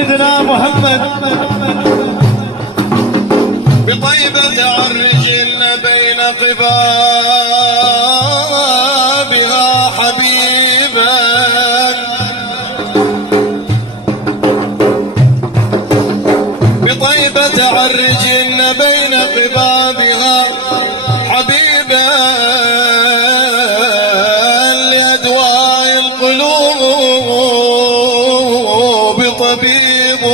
سيدنا محمد. بطيبة عرجن بين قبابها حبيبا، بطيبة عرجن بين قبابها حبيبا، لأدواء القلوب طبيب.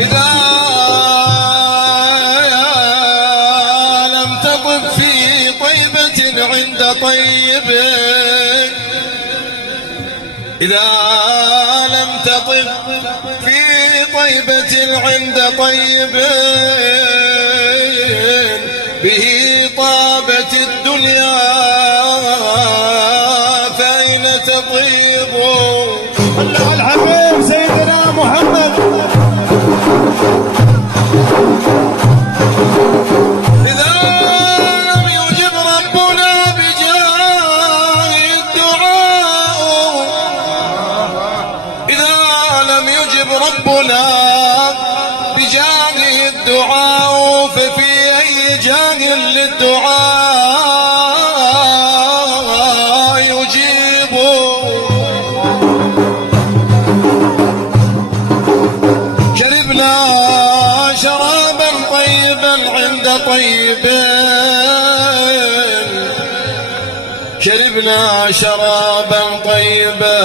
إذا لم تطب في طيبة عند طيب، إذا لم تطب في طيبة عند طيب، به طابت الدنيا فأين تطيب؟ الله الحبيب سيدنا محمد. إذا لم يجب ربنا بجاه الدعاء، إذا لم يجب ربنا بجاه الدعاء، ففي أي جاه للدعاء يجيب؟ شربنا شرابا طيبا عند طيب، شربنا شرابا طيبا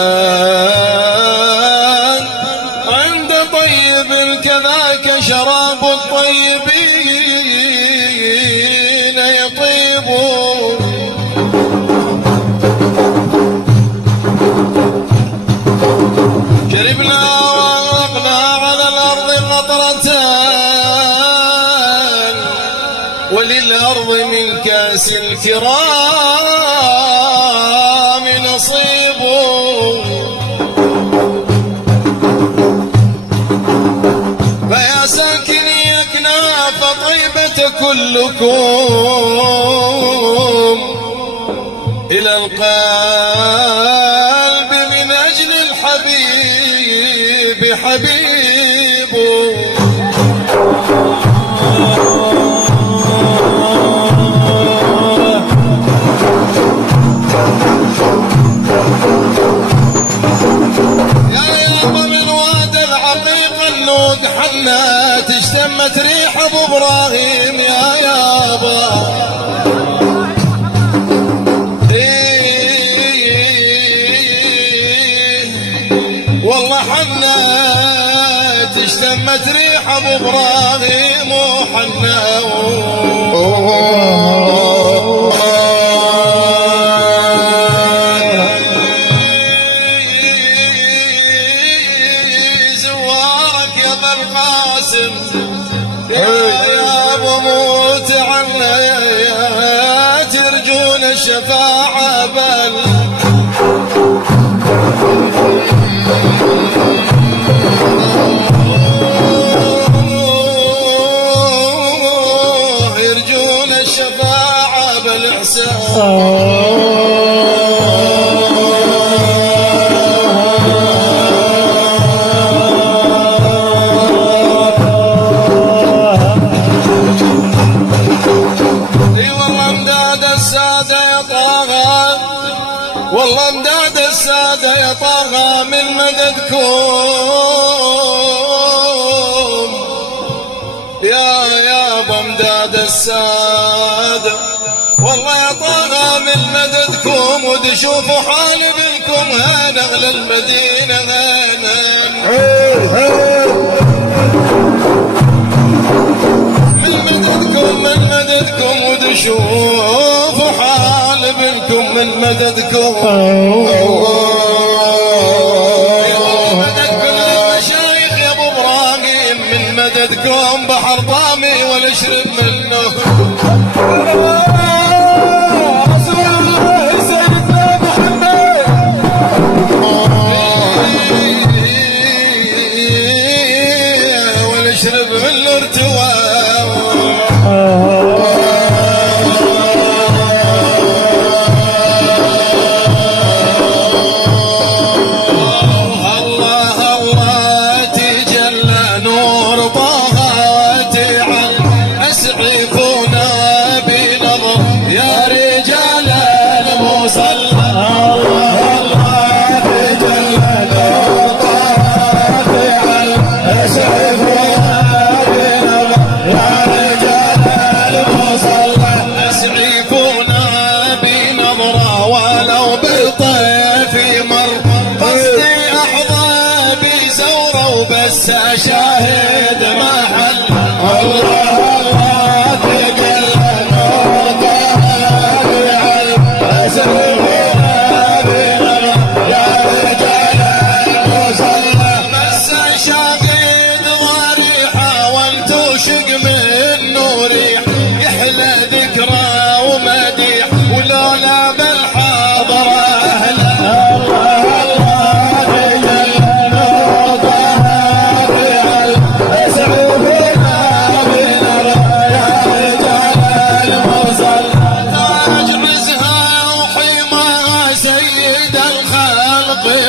عند طيب، كذاك شراب الطيبين يطيب. شربنا وأغرقنا على الأرض قطرة، وللأرض من كاس الكرام نصيب. فيا ساكني أكناف طيبة كلكم إلى القلب من أجل الحبيب حبيب. حنا تشتمت ريح ابو ابراهيم يا يابا، والله حنا تشتمت ريح ابو ابراهيم وحنا يا بموت عنا يا ترجون الشفاعة بل يرجون الشفاعة بالإحسان. والله امداد السادة يا طه من مددكم، يا بمداد السادة والله يا طه من مددكم، وتشوفوا حال بنكم هان اغلى المدينة هانا من مددكم وتشوفوا حال بنكم من مددكم. مدد كل المشايخ يا ابو ابراهيم، من مددكم بحر طامي ولا شرب منه. رسول الله سيدنا محمد، ولا شرب منه ارتوى.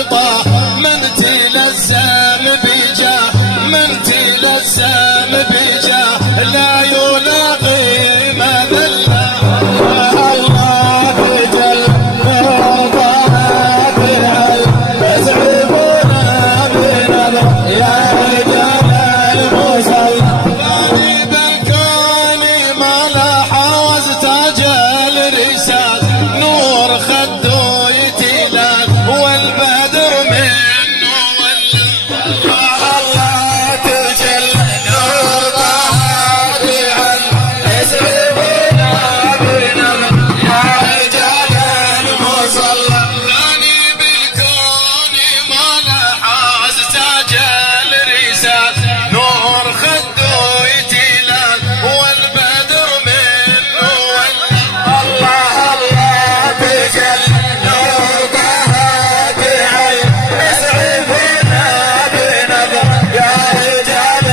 الغطاء من تلزم بجاه من تلزم بجاه لا يلاقي من الله الله بجل مرضانا بالعلم يسعفنا بنظر يا رجال المسلم غالي بالكون ما لاح وازتاج الرسال نور خده يتلال والبدر منه ولا الله تجل نور طه بالعلم يسعفنا بنظر يا رجال المصلى غالي بالكون ما لاح وازتاج الرسال نور خده يتلال والبدر منه ولا الله الله تجل نور طه بالعلم يسعفنا بنظر يا رجال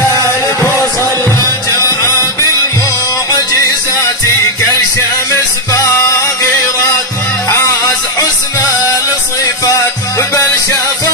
المصلى جاء بالمعجزات كالشمس باقرات عاز حسن الصفات بل شاف